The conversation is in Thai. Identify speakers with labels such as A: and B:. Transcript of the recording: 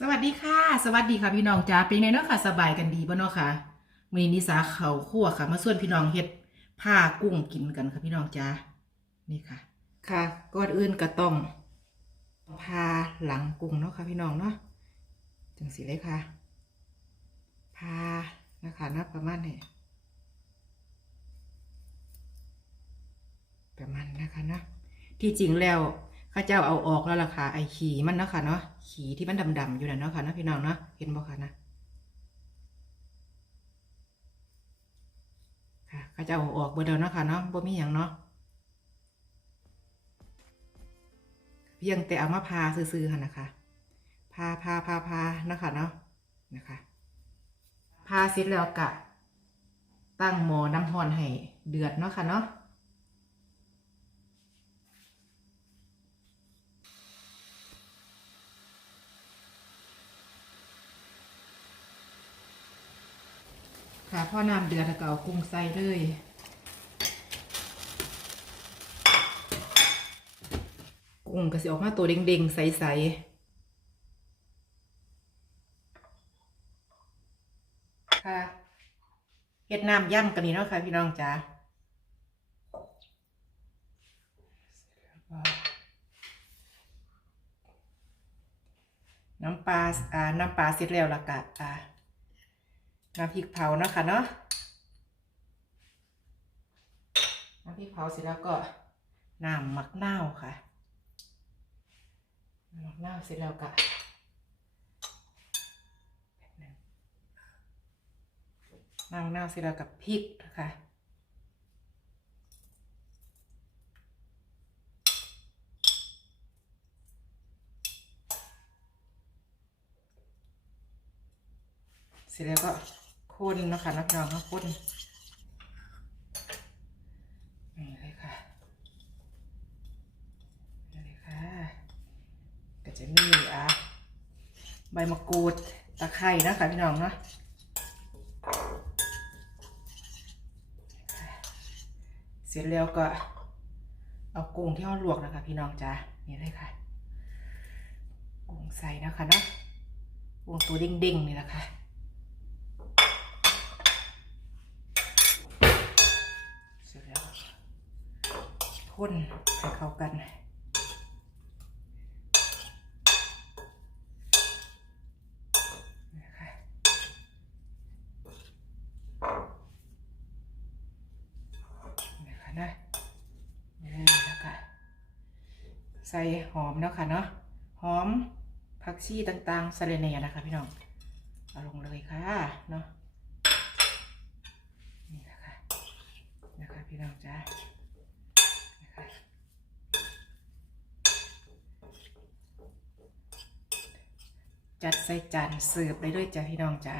A: สวัสดีค่ะ สวัสดีค่ะพี่น้องจ้าเป็นไงเนาะค่ะ สบายกันดีบ่เนาะค่ะมื้อนี้นิสาเขาวคั่วค่ะ มาส่วนพี่น้องเฮ็ดผ้ากุ้งกินกันค่ะพี่น้องจ้านี่ค่ะ ค่ะก่อนอื่นก็ต้องพาหลังกุ้งเนาะค่ะพี่น้องเนาะจังสิเลยค่ะพานะคะนะประมาณนี้ประมาณนะคะนะที่จริงแล้ว ข้าเจ้าเอาออกแล้วล่ะค่ะไอขี่มันเนาะค่ะเนาะขี่ที่มันดำๆอยู่น่ะเนาะค่ะนะพี่น้องเนาะเห็นบ่ค่ะนะค่ะข้าเจ้าเอาออกเบอร์เดียวเนาะค่ะเนาะบ่มีหยังเนาะเพียงแต่เอามาพาซื่อๆค่ะนะคะพาพาพาพานะคะเนาะนะคะพาเสร็จแล้วกะ ตั้งหม้อน้ำร้อนให้เดือดเนาะค่ะเนาะ ค่ะพ่อน้ำเดือดแล้วก็เอากุ้งใส่เลยกุ้งก็สิออกมาตัวเด้งๆ ใสๆ ค่ะเฮ็ดน้ำย่ำกันนี่เนาะค่ะพี่น้องจ๋าน้ำปลาอ่าน้ำปลาเสร็จแล้วละกะอ่า น้ำพริกเผาเนาะค่ะเนาะน้ำพริกเผาเสร็จแล้วก็น้ำหมักนาวค่ะน้ำหมักนาวเสร็จแล้วก็น้ำหมักนาวเสร็จแล้วกับพริกนะคะเสร็จแล้วก็ คนนะคะนักน้องเนาะคนนี่เลยค่ะนี่เลยค่ะ ก็จะมีอะใบมะกรูดตะไคร้นะคะพี่น้องเนาะเสร็จแล้วก็เอากุ้งที่เราลวกนะคะ พี่น้องจ้านี่เลยค่ะ กุ้งใส่นะคะเนาะกุ้งตัวเด้งๆนี่แหละค่ะ เสร็จแล้ว คนให้เข้ากันนะคะนะคะนะนี่แล้วก็ใส่หอมเนาะค่ะเนาะ หอมผักชีต่างๆสะเลเนียนะคะพี่น้อง เอาลงเลยค่ะเนาะ นี่นะคะ นะคะพี่น้องจ้านะคะ จัดใส่จานเสิร์ฟได้ด้วยจ้าพี่น้องจ้า